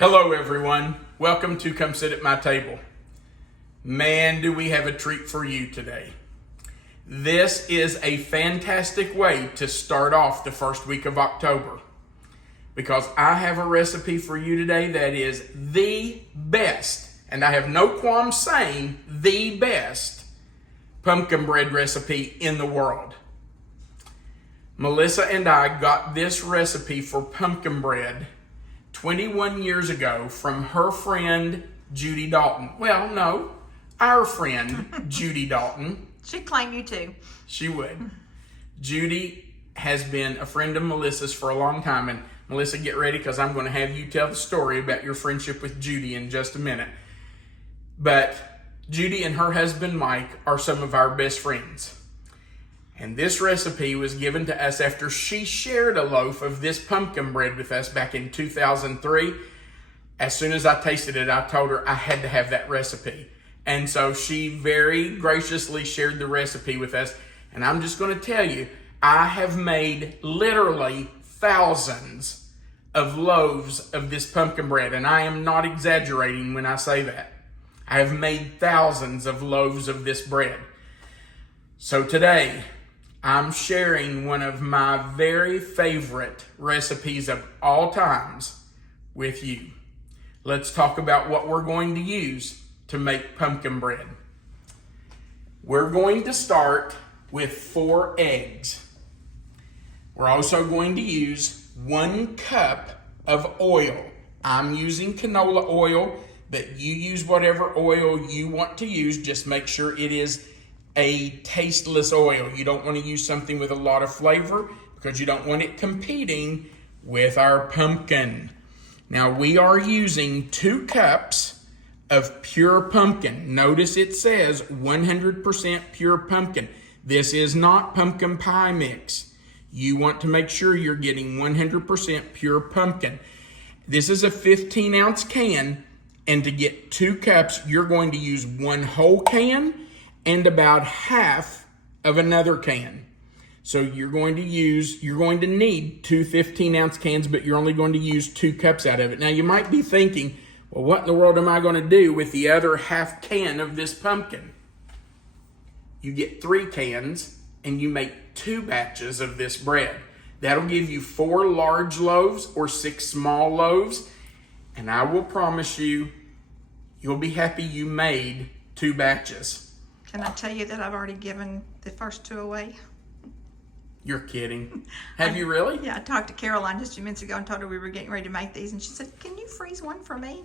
Hello everyone, welcome to Come Sit at My Table. Man, do we have a treat for you today. This is a fantastic way to start off the first week of October, because I have a recipe for you today that is the best, and I have no qualms saying the best pumpkin bread recipe in the world. Melissa and I got this recipe for pumpkin bread 21 years ago from her friend, Judy Dalton. Well, no, our friend, Judy Dalton. She'd claim you too. She would. Judy has been a friend of Melissa's for a long time. And Melissa, get ready, because I'm going to have you tell the story about your friendship with Judy in just a minute. But Judy and her husband, Mike, are some of our best friends. And this recipe was given to us after she shared a loaf of this pumpkin bread with us back in 2003. As soon as I tasted it, I told her I had to have that recipe. And so she very graciously shared the recipe with us. And I'm just going to tell you, I have made literally thousands of loaves of this pumpkin bread. And I am not exaggerating when I say that. I have made thousands of loaves of this bread. So today, I'm sharing one of my very favorite recipes of all times with you. Let's talk about what we're going to use to make pumpkin bread. We're going to start with 4 eggs. We're also going to use 1 cup of oil. I'm using canola oil, but you use whatever oil you want to use. Just make sure it is a tasteless oil. You don't want to use something with a lot of flavor because you don't want it competing with our pumpkin. Now we are using 2 cups of pure pumpkin. Notice it says 100% pure pumpkin. This is not pumpkin pie mix. You want to make sure you're getting 100% pure pumpkin. This is a 15-ounce can, and to get 2 cups, you're going to use 1 whole can and about half of another can. So you're going to need 2 15-ounce cans, but you're only going to use 2 cups out of it. Now you might be thinking, well, what in the world am I going to do with the other half can of this pumpkin? You get 3 cans and you make 2 batches of this bread. That'll give you 4 large loaves or 6 small loaves. And I will promise you, you'll be happy you made 2 batches. Can I tell you that I've already given the first 2 away? You're kidding. Have you really? Yeah, I talked to Caroline just a few minutes ago and told her we were getting ready to make these, and she said, can you freeze one for me?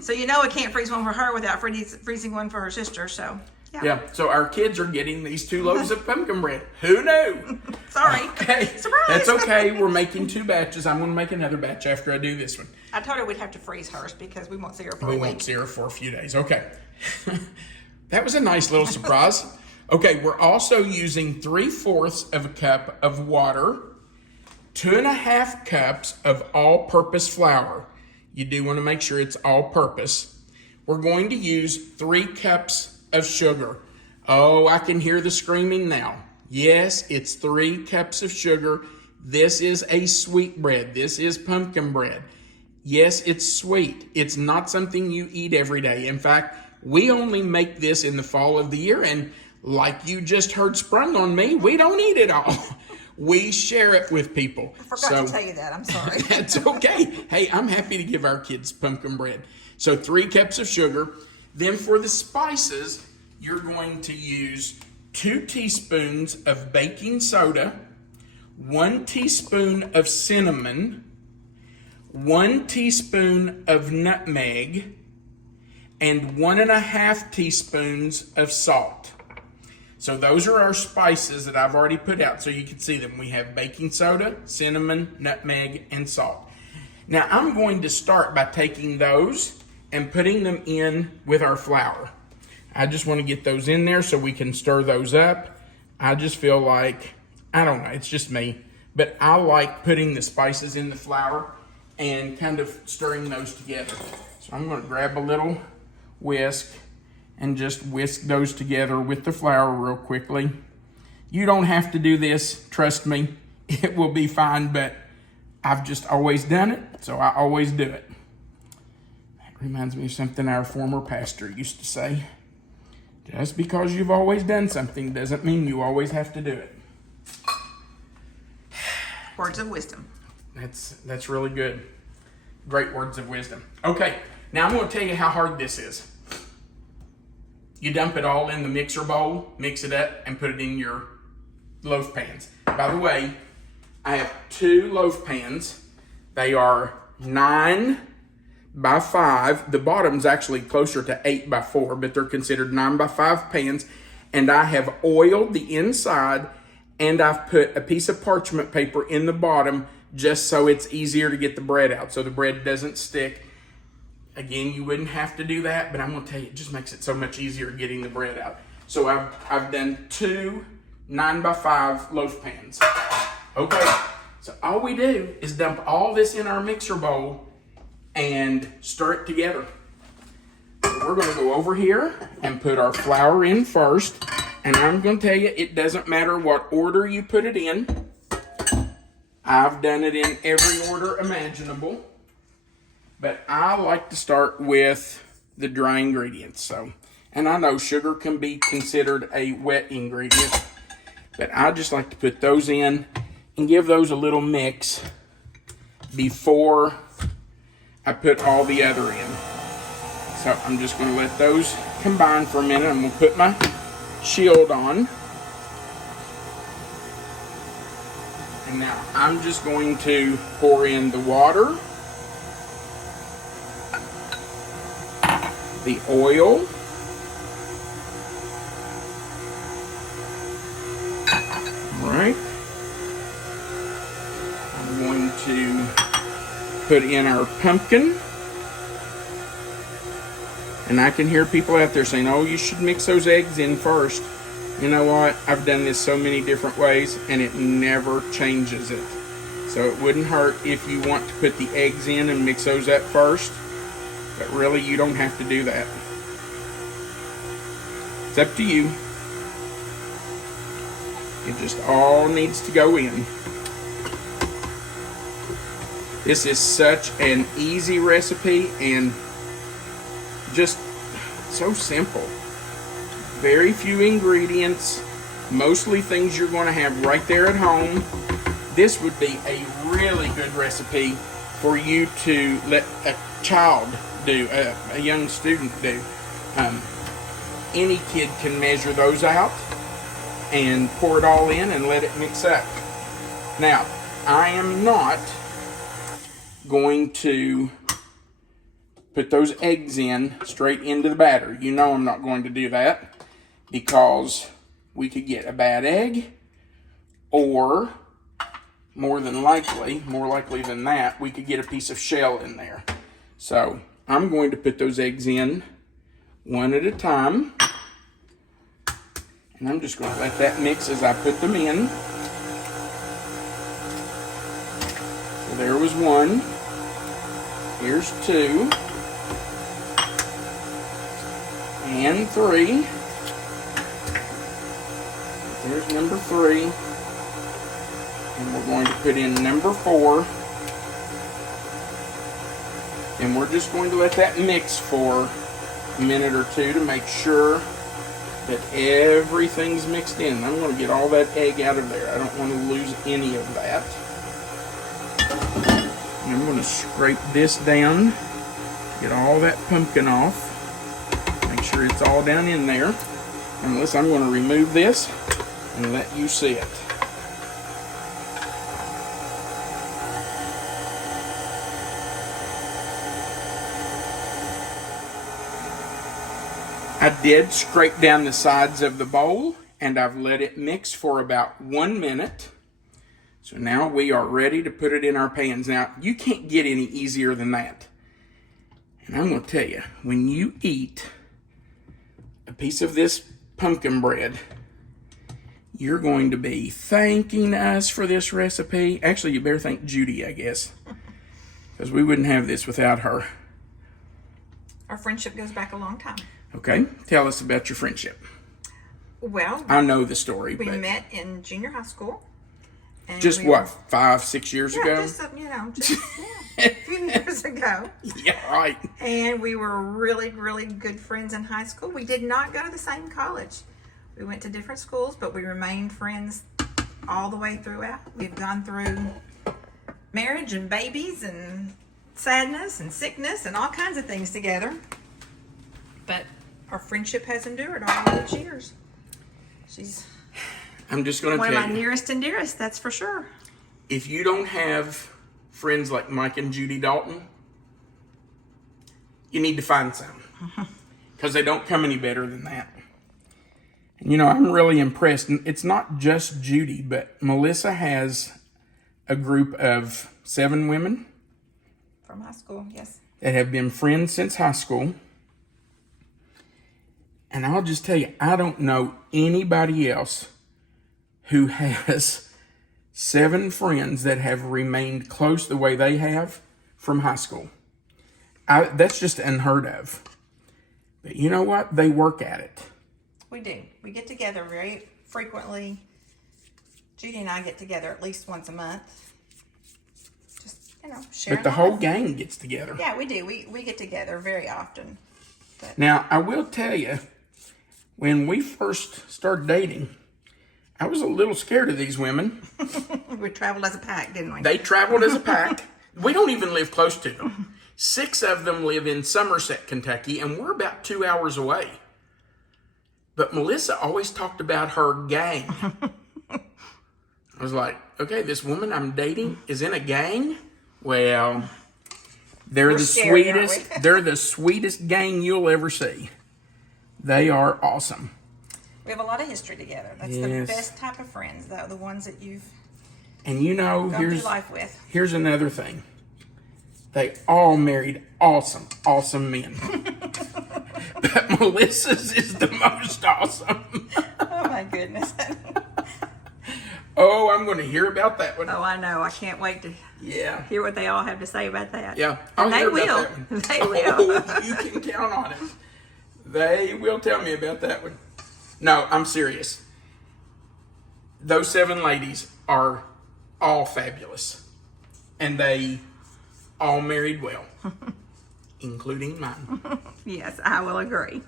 So you know I can't freeze one for her without freezing one for her sister, so yeah. So our kids are getting these 2 loaves of pumpkin bread. Who knew? Sorry. Okay. Surprise. That's okay. We're making 2 batches. I'm going to make another batch after I do this one. I told her we'd have to freeze hers because we won't see her for a week. We won't see her for a few days. Okay. That was a nice little surprise. Okay, we're also using 3/4 of a cup of water, 2.5 cups of all-purpose flour. You do want to make sure it's all-purpose. We're going to use 3 cups of sugar. Oh, I can hear the screaming now. Yes, it's 3 cups of sugar. This is a sweet bread. This is pumpkin bread. Yes, it's sweet. It's not something you eat every day. In fact, we only make this in the fall of the year, and like you just heard sprung on me, we don't eat it all. We share it with people. I forgot to tell you that. I'm sorry. That's okay. Hey, I'm happy to give our kids pumpkin bread. So 3 cups of sugar. Then for the spices, you're going to use 2 teaspoons of baking soda, 1 teaspoon of cinnamon, 1 teaspoon of nutmeg, and 1.5 teaspoons of salt. So those are our spices that I've already put out so you can see them. We have baking soda, cinnamon, nutmeg, and salt. Now I'm going to start by taking those and putting them in with our flour. I just want to get those in there so we can stir those up. I just feel like, I don't know, it's just me, but I like putting the spices in the flour and kind of stirring those together. So I'm going to grab a little whisk and just whisk those together with the flour real quickly. You don't have to do this, trust me, it will be fine, but I've just always done it, so I always do it. Reminds me of something our former pastor used to say. Just because you've always done something doesn't mean you always have to do it. Words of wisdom. That's really good. Great words of wisdom. Okay, now I'm going to tell you how hard this is. You dump it all in the mixer bowl, mix it up, and put it in your loaf pans. By the way, I have 2 loaf pans. They are 9 by 5. The bottom's actually closer to 8 by 4, but they're considered 9 by 5 pans. And I have oiled the inside, and I've put a piece of parchment paper in the bottom just so it's easier to get the bread out, so the bread doesn't stick. Again, you wouldn't have to do that, but I'm going to tell you, it just makes it so much easier getting the bread out. So I've done 2 9 by 5 loaf pans. Okay, so all we do is dump all this in our mixer bowl and stir it together. So we're going to go over here and put our flour in first. And I'm going to tell you, it doesn't matter what order you put it in. I've done it in every order imaginable. But I like to start with the dry ingredients. And I know sugar can be considered a wet ingredient, but I just like to put those in and give those a little mix before I put all the other in. So I'm just going to let those combine for a minute. I'm going to put my shield on. And now I'm just going to pour in the water, the oil, all right. I'm going to put in our pumpkin. And I can hear people out there saying, oh, you should mix those eggs in first. You know what? I've done this so many different ways, and it never changes it. So it wouldn't hurt if you want to put the eggs in and mix those up first. But really, you don't have to do that. It's up to you. It just all needs to go in. This is such an easy recipe and just so simple. Very few ingredients, mostly things you're going to have right there at home. This would be a really good recipe for you to let a child do, a young student do. Any kid can measure those out and pour it all in and let it mix up. Now, I am not going to put those eggs in straight into the batter. You know I'm not going to do that because we could get a bad egg, or more likely than that, we could get a piece of shell in there. So I'm going to put those eggs in one at a time. And I'm just going to let that mix as I put them in. So there was 1. Here's 2. And 3. There's number 3. And we're going to put in number 4. And we're just going to let that mix for a minute or 2 to make sure that everything's mixed in. I'm going to get all that egg out of there. I don't want to lose any of that. And I'm going to scrape this down, get all that pumpkin off, make sure it's all down in there. And listen, I'm going to remove this and let you see it. I did scrape down the sides of the bowl, and I've let it mix for about 1 minute. So now we are ready to put it in our pans. Now, you can't get any easier than that. And I'm going to tell you, when you eat a piece of this pumpkin bread, you're going to be thanking us for this recipe. Actually, you better thank Judy, I guess, because we wouldn't have this without her. Our friendship goes back a long time. Okay, tell us about your friendship. Well, I know the story. We met in junior high school. And just what, 5-6 years ago? Just, a few years ago. ago. Yeah, right. And we were really, really good friends in high school. We did not go to the same college. We went to different schools, but we remained friends all the way throughout. We've gone through marriage and babies and sadness and sickness and all kinds of things together. But our friendship has endured all those years. She's I'm just going to one tell of my you, nearest and dearest, that's for sure. if you don't have friends like Mike and Judy Dalton, you need to find some. Because they don't come any better than that. And, you know, I'm really impressed. And it's not just Judy, but Melissa has a group of 7 women From high school, yes. that have been friends since high school. And I'll just tell you, I don't know anybody else who has 7 friends that have remained close the way they have from high school. That's just unheard of. But you know what? They work at it. We do. We get together very frequently. Judy and I get together at least once a month. Just, sharing. But the whole gang gets together. Yeah, we do. We get together very often. But Now, I will tell you, when we first started dating, I was a little scared of these women. we traveled as a pack, didn't we? They traveled as a pack. We don't even live close to them. 6 of them live in Somerset, Kentucky, and we're about 2 hours away. But Melissa always talked about her gang. I was like, okay, this woman I'm dating is in a gang? Well, they're the scary, aren't sweetest. we? They're the sweetest gang you'll ever see. They are awesome. We have a lot of history together. That's Yes. the best type of friends, though. The ones that you've And you know, gone through life with. here's another thing. They all married awesome, awesome men. But Melissa's is the most awesome. Oh, my goodness. Oh, I'm going to hear about that one. Oh, I know. I can't wait to Yeah. hear what they all have to say about that. Yeah. And they hear will. about that one. They will. Oh, you can count on it. They will tell me about that one. No, I'm serious. Those 7 ladies are all fabulous. And they all married well. Including mine. Yes, I will agree.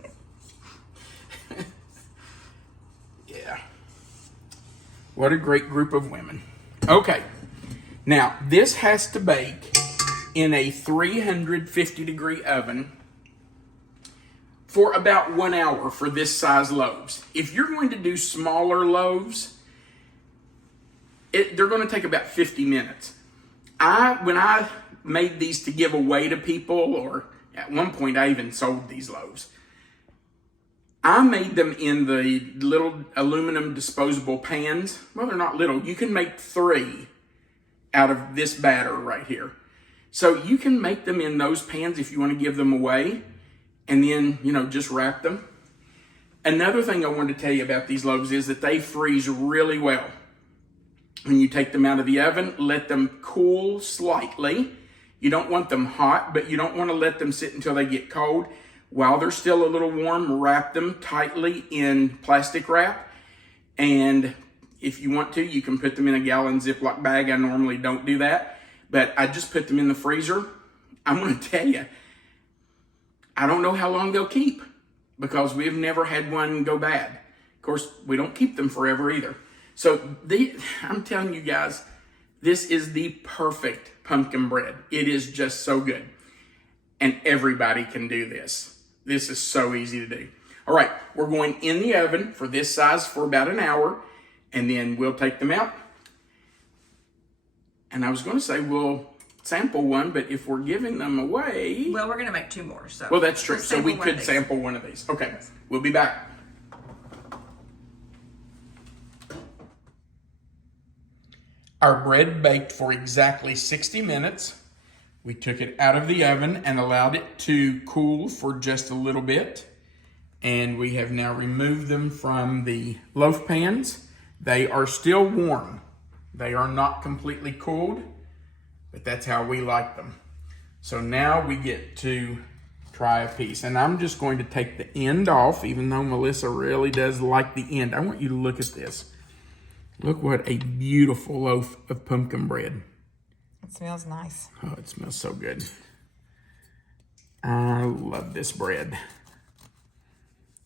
Yeah. What a great group of women. Okay. Now, this has to bake in a 350 degree oven for about 1 hour for this size loaves. If you're going to do smaller loaves, they're going to take about 50 minutes. When I made these to give away to people, or at one point I even sold these loaves, I made them in the little aluminum disposable pans. Well, they're not little. You can make 3 out of this batter right here. So you can make them in those pans if you want to give them away, and then, just wrap them. Another thing I wanted to tell you about these loaves is that they freeze really well. When you take them out of the oven, let them cool slightly. You don't want them hot, but you don't want to let them sit until they get cold. While they're still a little warm, wrap them tightly in plastic wrap. And if you want to, you can put them in a gallon Ziploc bag. I normally don't do that, but I just put them in the freezer. I'm going to tell you, I don't know how long they'll keep because we've never had one go bad. Of course, we don't keep them forever either. So I'm telling you guys, this is the perfect pumpkin bread. It is just so good. And everybody can do this. This is so easy to do. All right, we're going in the oven for this size for about an hour, and then we'll take them out. And I was going to say we'll sample one, but if we're giving them away... Well, we're going to make 2 more. So Well, that's true. we'll So we sample one could of these. sample one of these. Okay, we'll be back. Our bread baked for exactly 60 minutes. We took it out of the oven and allowed it to cool for just a little bit. And we have now removed them from the loaf pans. They are still warm. They are not completely cooled, but that's how we like them. So now we get to try a piece. And I'm just going to take the end off, even though Melissa really does like the end. I want you to look at this. Look what a beautiful loaf of pumpkin bread. It smells nice. Oh, it smells so good. I love this bread.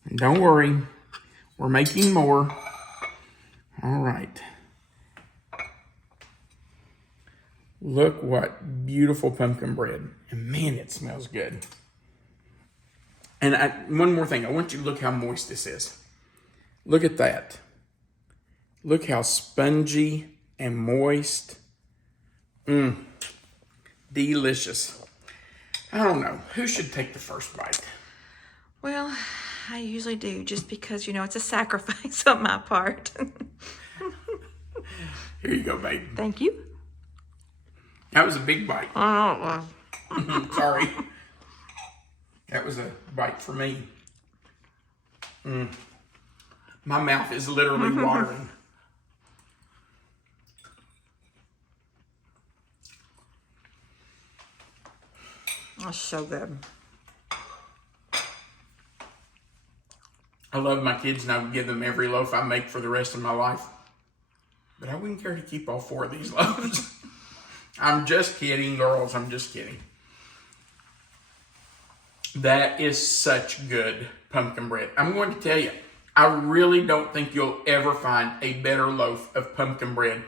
And don't worry, we're making more. All right. Look what beautiful pumpkin bread. And man, it smells good. And one more thing, I want you to look how moist this is. Look at that. Look how spongy and moist. Delicious. I don't know, who should take the first bite? Well, I usually do, just because, you know, it's a sacrifice on my part. Here you go, babe. Thank you. That was a big bite. Oh, Sorry. That was a bite for me. My mouth is literally watering. that's so good. I love my kids and I would give them every loaf I make for the rest of my life. But I wouldn't care to keep all 4 of these loaves. I'm just kidding, girls. I'm just kidding. That is such good pumpkin bread. I'm going to tell you, I really don't think you'll ever find a better loaf of pumpkin bread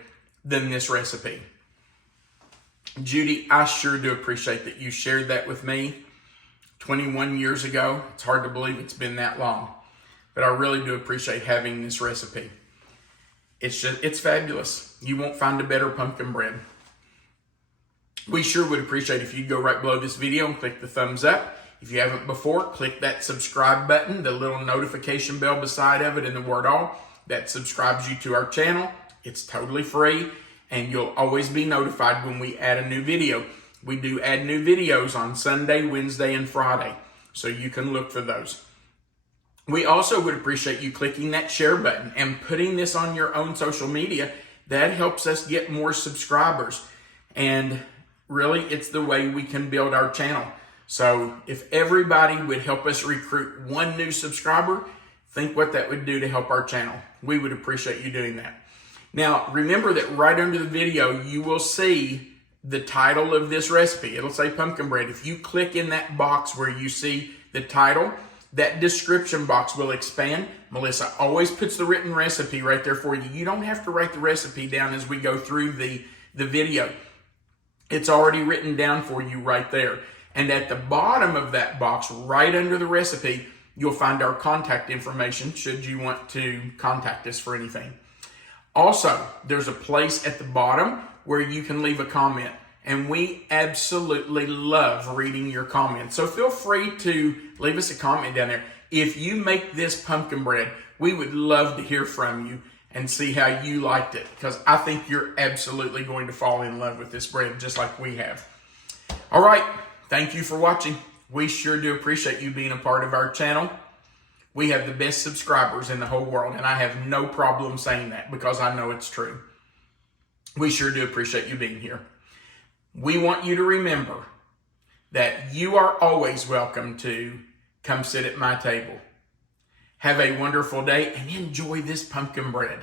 than this recipe. Judy, I sure do appreciate that you shared that with me 21 years ago. It's hard to believe it's been that long. But I really do appreciate having this recipe. It's fabulous. You won't find a better pumpkin bread. We sure would appreciate if you'd go right below this video and click the thumbs up. If you haven't before, click that subscribe button, the little notification bell beside of it, and the word all. That subscribes you to our channel. It's totally free, and you'll always be notified when we add a new video. We do add new videos on Sunday, Wednesday, and Friday, so you can look for those. We also would appreciate you clicking that share button and putting this on your own social media. That helps us get more subscribers. And really, it's the way we can build our channel. So if everybody would help us recruit 1 new subscriber, think what that would do to help our channel. We would appreciate you doing that. Now, remember that right under the video, you will see the title of this recipe. It'll say pumpkin bread. If you click in that box where you see the title, that description box will expand. Melissa always puts the written recipe right there for you. You don't have to write the recipe down as we go through the video. It's already written down for you right there. And at the bottom of that box, right under the recipe, you'll find our contact information should you want to contact us for anything. Also, there's a place at the bottom where you can leave a comment. And we absolutely love reading your comments. So feel free to leave us a comment down there. If you make this pumpkin bread, we would love to hear from you and see how you liked it, because I think you're absolutely going to fall in love with this bread just like we have. All right. Thank you for watching. We sure do appreciate you being a part of our channel. We have the best subscribers in the whole world, and I have no problem saying that because I know it's true. We sure do appreciate you being here. We want you to remember that you are always welcome to come sit at my table. Have a wonderful day and enjoy this pumpkin bread.